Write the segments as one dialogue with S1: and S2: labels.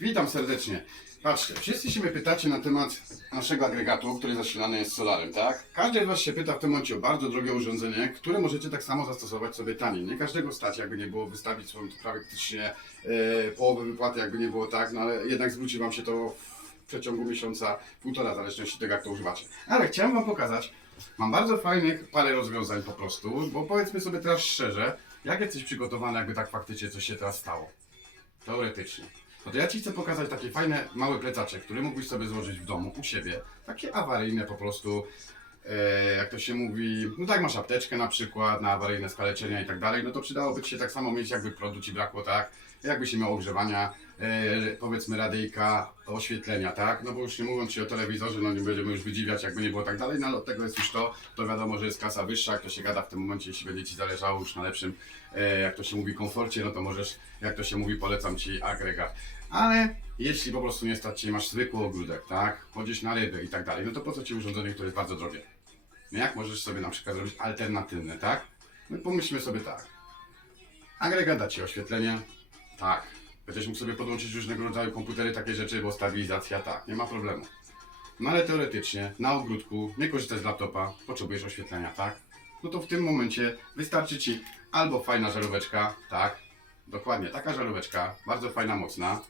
S1: Witam serdecznie. Patrzcie, wszyscy się mnie pytacie na temat naszego agregatu, który zasilany jest solarem, tak? Każdy z Was się pyta w tym momencie o bardzo drogie urządzenie, które możecie tak samo zastosować sobie taniej. Nie każdego stać, jakby nie było wystawić swoją praktycznie e, połowę wypłaty, jakby nie było tak, no ale jednak zwróci Wam się to w przeciągu miesiąca, półtora, w zależności od tego, jak to używacie. Ale chciałem Wam pokazać, mam bardzo fajnych parę rozwiązań po prostu, bo powiedzmy sobie teraz szczerze, jak jesteś przygotowany, jakby tak faktycznie coś się teraz stało. Teoretycznie. No to ja Ci chcę pokazać takie fajne, małe plecaczek, które mógłbyś sobie złożyć w domu, u siebie. Takie awaryjne po prostu, e, jak to się mówi, no tak masz apteczkę na przykład, na awaryjne skaleczenia i tak dalej, no to przydałoby Ci się tak samo mieć, jakby prądu Ci brakło, tak? Jakby się miało ogrzewania, e, powiedzmy radyjka, oświetlenia, tak? No bo już nie mówiąc Ci o telewizorze, no nie będziemy już wydziwiać, jakby nie było tak dalej, no ale od tego jest już to, to wiadomo, że jest kasa wyższa, jak to się gada w tym momencie, jeśli będzie Ci zależało już na lepszym, e, jak to się mówi, komforcie, no to możesz, jak to się mówi, polecam Ci agregat. Ale jeśli po prostu nie stać Cię, masz zwykły ogródek, tak? Chodzisz na ryby i tak dalej, no to po co Ci urządzenie, które jest bardzo drogie? No jak możesz sobie na przykład zrobić alternatywne, tak? No pomyślmy sobie tak. Agregat da Ci oświetlenie? Tak. Będziesz mógł sobie podłączyć różnego rodzaju komputery, takie rzeczy, bo stabilizacja, tak, nie ma problemu. No ale teoretycznie, na ogródku, nie korzystaj z laptopa, potrzebujesz oświetlenia, tak? No to w tym momencie wystarczy Ci albo fajna żaróweczka, tak? Dokładnie, taka żaróweczka, bardzo fajna, mocna,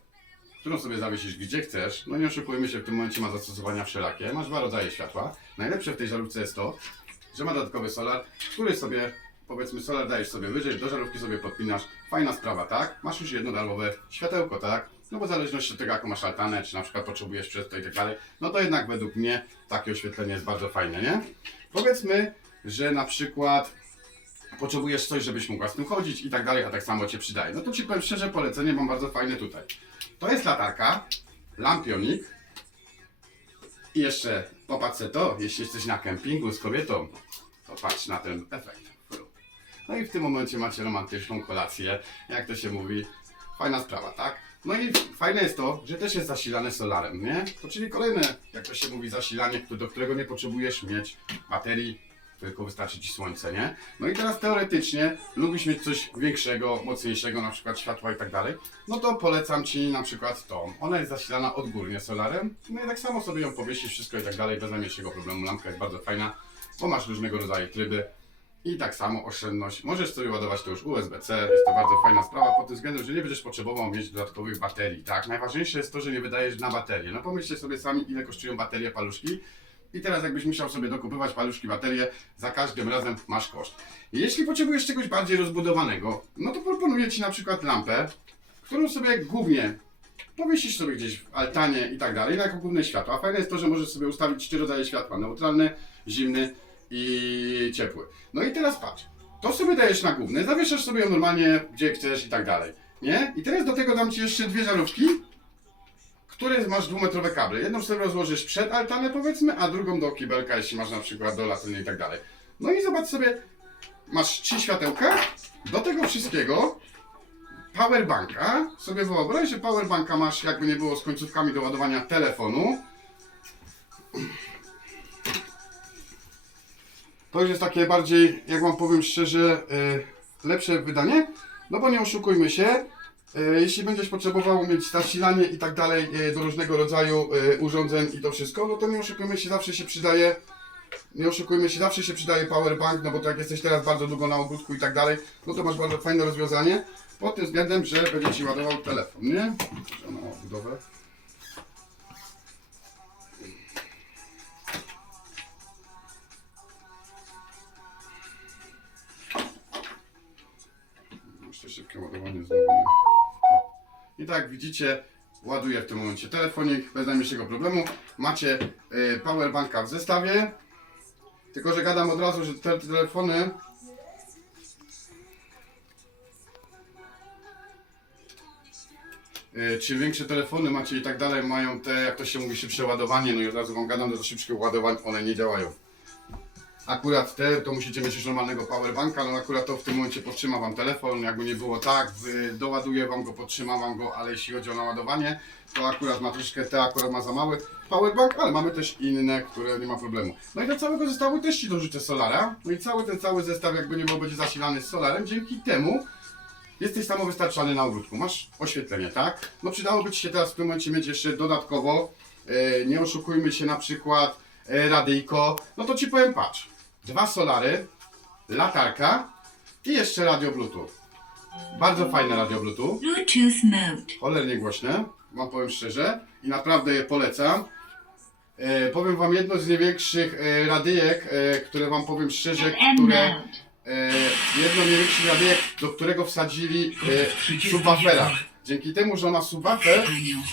S1: którą sobie zawiesisz gdzie chcesz. No nie oszukujmy się, w tym momencie ma zastosowania wszelakie. Masz dwa rodzaje światła. Najlepsze w tej żarówce jest to, że ma dodatkowy solar, który sobie, powiedzmy, solar dajesz sobie wyżej, do żarówki sobie podpinasz. Fajna sprawa, tak? Masz już jedno darmowe światełko, tak? No bo w zależności od tego, jaką masz altanę, czy na przykład potrzebujesz przez to i tak dalej, no to jednak według mnie takie oświetlenie jest bardzo fajne, nie? Powiedzmy, że na przykład potrzebujesz coś, żebyś mogła z tym chodzić i tak dalej, a tak samo Cię przydaje. No to Ci powiem szczerze, polecenie mam bardzo fajne tutaj. To jest latarka, lampionik i jeszcze popatrz to, jeśli jesteś na kempingu z kobietą, to patrz na ten efekt. No i w tym momencie macie romantyczną kolację, jak to się mówi, fajna sprawa, tak? No i fajne jest to, że też jest zasilane solarem, nie? To czyli kolejne, jak to się mówi, zasilanie, do którego nie potrzebujesz mieć baterii, tylko wystarczy Ci słońce, nie? No i teraz teoretycznie lubisz mieć coś większego, mocniejszego, na przykład światła i tak dalej, no to polecam Ci na przykład tą. Ona jest zasilana odgórnie solarem, no i tak samo sobie ją powiesisz, wszystko i tak dalej, bez najmniejszego problemu. Lampka jest bardzo fajna, bo masz różnego rodzaju tryby. I tak samo oszczędność. Możesz sobie ładować to już USB-C, jest to bardzo fajna sprawa pod tym względem, że nie będziesz potrzebował mieć dodatkowych baterii, tak? Najważniejsze jest to, że nie wydajesz na baterię. No pomyślcie sobie sami, ile kosztują baterie paluszki. I teraz jakbyś musiał sobie dokupywać paluszki, baterie, za każdym razem masz koszt. Jeśli potrzebujesz czegoś bardziej rozbudowanego, no to proponuję Ci na przykład lampę, którą sobie głównie powiesisz sobie gdzieś w altanie i tak dalej, no jako główne światło. A fajne jest to, że możesz sobie ustawić trzy rodzaje światła, neutralny, zimny i ciepły. No i teraz patrz, to sobie dajesz na główny, zawieszasz sobie ją normalnie gdzie chcesz i tak dalej, nie? I teraz do tego dam Ci jeszcze dwie żarówki, które masz dwumetrowe kable. Jedną sobie rozłożysz przed altanę powiedzmy, a drugą do kibelka, jeśli masz na przykład do latyny i tak dalej. No i zobacz sobie, masz trzy światełka, do tego wszystkiego powerbanka, sobie wyobraź, że powerbanka masz jakby nie było z końcówkami do ładowania telefonu. To już jest takie bardziej, jak wam powiem szczerze, e, lepsze wydanie. No bo nie oszukujmy się, e, jeśli będziesz potrzebował mieć zasilanie i tak dalej e, do różnego rodzaju urządzeń i to wszystko, no to nie oszukujmy się, zawsze się przydaje nie oszukujmy się, zawsze się przydaje powerbank, no bo to jak jesteś teraz bardzo długo na ogródku i tak dalej, no to masz bardzo fajne rozwiązanie pod tym względem, że będzie Ci ładował telefon, nie? Ma budowę. Szybkie ładowanie. I tak widzicie, ładuję w tym momencie telefonik bez najmniejszego problemu. Macie y, powerbanka w zestawie. Tylko, że gadam od razu, że te telefony y, Czym większe telefony macie i tak dalej, mają te, jak to się mówi, szybsze ładowanie, no i od razu wam gadam, że do szybkich ładowań one nie działają. Akurat te, to musicie mieć już normalnego powerbanka, no akurat to w tym momencie podtrzyma wam telefon, jakby nie było tak, wy- doładuję wam go, podtrzyma wam go, ale jeśli chodzi o naładowanie, to akurat ma troszkę, te akurat ma za mały powerbank, ale mamy też inne, które nie ma problemu. No i do całego zestawu też ci dorzucę solara, no i cały ten cały zestaw jakby nie było będzie zasilany solarem, dzięki temu Jesteś samowystarczalny na ogródku, masz oświetlenie, tak? No przydałoby Ci się teraz w tym momencie mieć jeszcze dodatkowo, e, nie oszukujmy się na przykład, e, radyjko, no to Ci powiem, patrz, dwa solary, latarka i jeszcze radio bluetooth. Bardzo fajne radio bluetooth,
S2: Bluetooth mode.
S1: cholernie głośne, wam powiem szczerze i naprawdę je polecam. E, powiem wam jedno z największych e, radyjek, e, które wam powiem szczerze, które e, jedno z największych radyjek, do którego wsadzili e, subwoofera. Dzięki temu, że ona subwoofer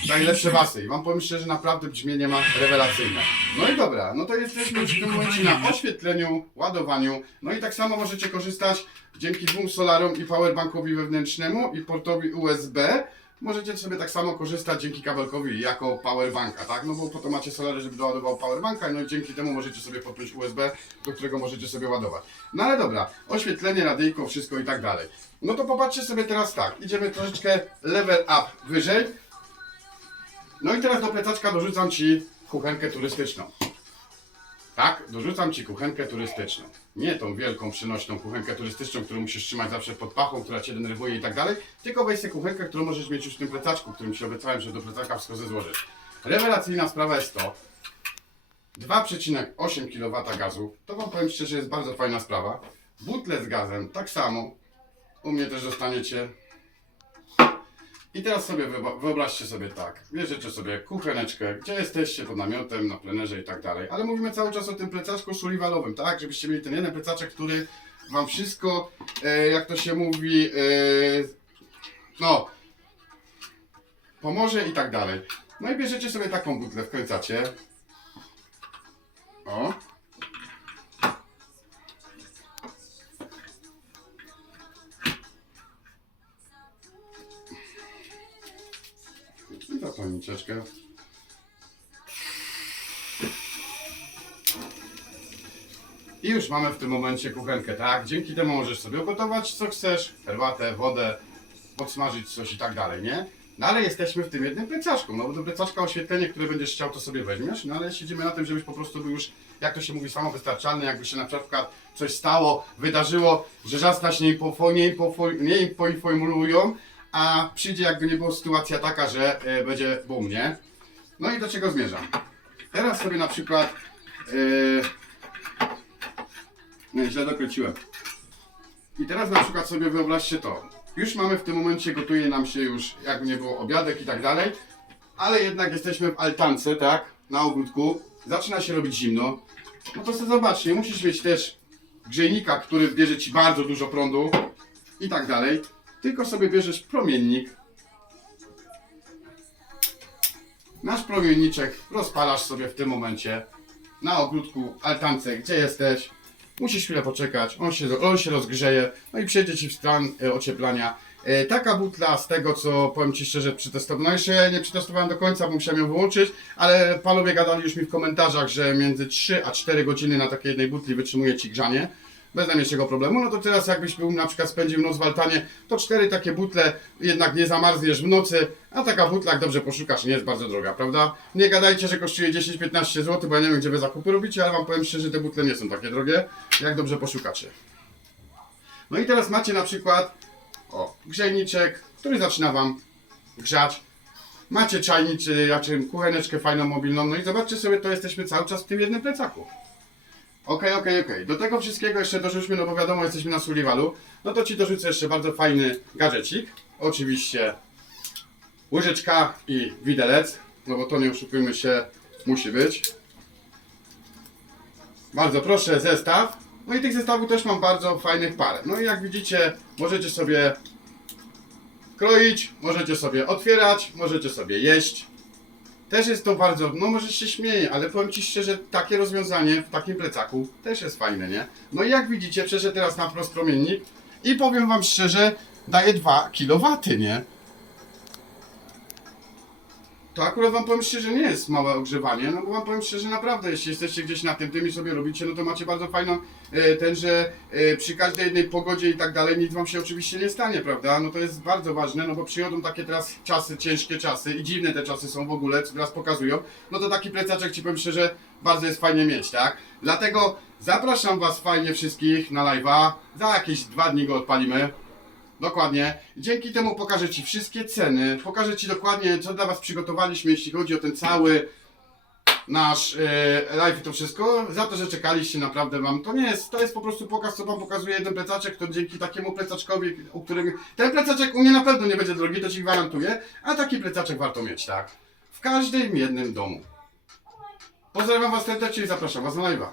S1: daje lepsze basy i wam powiem szczerze, naprawdę brzmienie ma rewelacyjne. No i dobra, no to jesteśmy w tym momencie na oświetleniu, ładowaniu, no i tak samo możecie korzystać dzięki dwóm solarom i powerbankowi wewnętrznemu i portowi USB. Możecie sobie tak samo korzystać dzięki kabelkowi jako powerbanka, tak? No bo po to macie solary, żeby doładował powerbanka, no i dzięki temu możecie sobie podpiąć USB, do którego możecie sobie ładować. No ale dobra, oświetlenie, radyjko, wszystko i tak dalej. No to popatrzcie sobie teraz tak, idziemy troszeczkę level up wyżej. No i teraz do plecaczka dorzucam Ci kuchenkę turystyczną. Tak, dorzucam Ci kuchenkę turystyczną. Nie tą wielką, przynośną kuchenkę turystyczną, którą musisz trzymać zawsze pod pachą, która Cię denerwuje i tak dalej, tylko weź sobie kuchenkę, którą możesz mieć już w tym plecaczku, którym Ci obiecałem, że do plecaka wszystko złożysz. Rewelacyjna sprawa jest to, 2,8 kW gazu, to Wam powiem szczerze, jest bardzo fajna sprawa. Butle z gazem, tak samo. U mnie też dostaniecie i teraz sobie wyob- wyobraźcie sobie tak, bierzecie sobie kucheneczkę, gdzie jesteście, pod namiotem, na plenerze i tak dalej, ale mówimy cały czas o tym plecaczku szuliwalowym, tak, żebyście mieli ten jeden plecaczek, który wam wszystko, e, jak to się mówi, e, no, pomoże i tak dalej. No i bierzecie sobie taką butlę, wkręcacie, o, i już mamy w tym momencie kuchenkę, tak? Dzięki temu możesz sobie ugotować co chcesz, herbatę, wodę, podsmażyć coś i tak dalej, nie? No ale jesteśmy w tym jednym plecaczku, no bo do plecaczka oświetlenie, które będziesz chciał, to sobie weźmiesz, no ale siedzimy na tym, żebyś po prostu był już, jak to się mówi, samowystarczalny, jakby się na przykład coś stało, wydarzyło, że żastać nie, info, nie, info, nie poinformują, a przyjdzie jakby nie było sytuacja taka, że e, będzie boom, nie? No i do czego zmierzam? Teraz sobie na przykład e, nie, źle dokręciłem. I teraz na przykład sobie wyobraźcie to. Już mamy w tym momencie, gotuje nam się już, jakby nie było obiadek i tak dalej, ale jednak jesteśmy w altance, tak, na ogródku, zaczyna się robić zimno, no to sobie zobacz, nie musisz mieć też grzejnika, który bierze Ci bardzo dużo prądu i tak dalej, tylko sobie bierzesz promiennik, nasz promienniczek rozpalasz sobie w tym momencie na ogródku, altance, gdzie jesteś, Musisz chwilę poczekać, on się, on się rozgrzeje, no i przejdzie Ci w stan e, ocieplania. E, taka butla z tego, co powiem Ci szczerze, przetestowałem. No jeszcze ja nie przetestowałem do końca, bo musiałem ją wyłączyć, ale panowie gadali już mi w komentarzach, że między 3 a 4 godziny na takiej jednej butli wytrzymuje Ci grzanie. Bez najmniejszego problemu. No to teraz jakbyś był na przykład spędził noc w altanie, to cztery takie butle jednak nie zamarzniesz w nocy, a taka butla, jak dobrze poszukasz, nie jest bardzo droga, prawda? Nie gadajcie, że kosztuje 10-15 zł, bo ja nie wiem, gdzie wy zakupy robicie, ale wam powiem szczerze, te butle nie są takie drogie, jak dobrze poszukacie. No i teraz macie na przykład o, grzejniczek, który zaczyna wam grzać. Macie czajnik, czy raczej kucheneczkę fajną mobilną, no i zobaczcie sobie, to jesteśmy cały czas w tym jednym plecaku. Okej, okej, okej. Do tego wszystkiego jeszcze dorzućmy, no bo wiadomo, jesteśmy na Sullivalu. No to Ci dorzucę jeszcze bardzo fajny gadżecik. Oczywiście łyżeczka i widelec, no bo to nie oszukujmy się, musi być. Bardzo proszę, zestaw. No i tych zestawów też mam bardzo fajnych parę. No i jak widzicie, możecie sobie kroić, możecie sobie otwierać, możecie sobie jeść. Też jest to bardzo, no może się śmieję, ale powiem Ci szczerze, takie rozwiązanie w takim plecaku też jest fajne, nie? No i jak widzicie, przeszedł teraz na wprost promiennik i powiem Wam szczerze, daje 2 kW, nie? To akurat Wam powiem szczerze, nie jest małe ogrzewanie, no bo Wam powiem szczerze, naprawdę, jeśli jesteście gdzieś na tym tym i sobie robicie, no to macie bardzo fajną, e, ten, że e, przy każdej jednej pogodzie i tak dalej nic Wam się oczywiście nie stanie, prawda? No to jest bardzo ważne, no bo przychodzą takie teraz czasy, ciężkie czasy i dziwne te czasy są w ogóle, co teraz pokazują, no to taki plecaczek Ci powiem szczerze, bardzo jest fajnie mieć, tak? Dlatego zapraszam Was fajnie wszystkich na live'a, za jakieś dwa dni go odpalimy. Dokładnie. Dzięki temu pokażę Ci wszystkie ceny, pokażę Ci dokładnie, co dla Was przygotowaliśmy, jeśli chodzi o ten cały nasz e, live i to wszystko. Za to, że czekaliście, naprawdę Wam. To nie jest, to jest po prostu pokaz, co Wam pokazuje jeden plecaczek, to dzięki takiemu plecaczkowi, u którym... Ten plecaczek u mnie na pewno nie będzie drogi, to Ci gwarantuję, a taki plecaczek warto mieć, tak? W każdym jednym domu. Pozdrawiam Was serdecznie i zapraszam Was na live'a.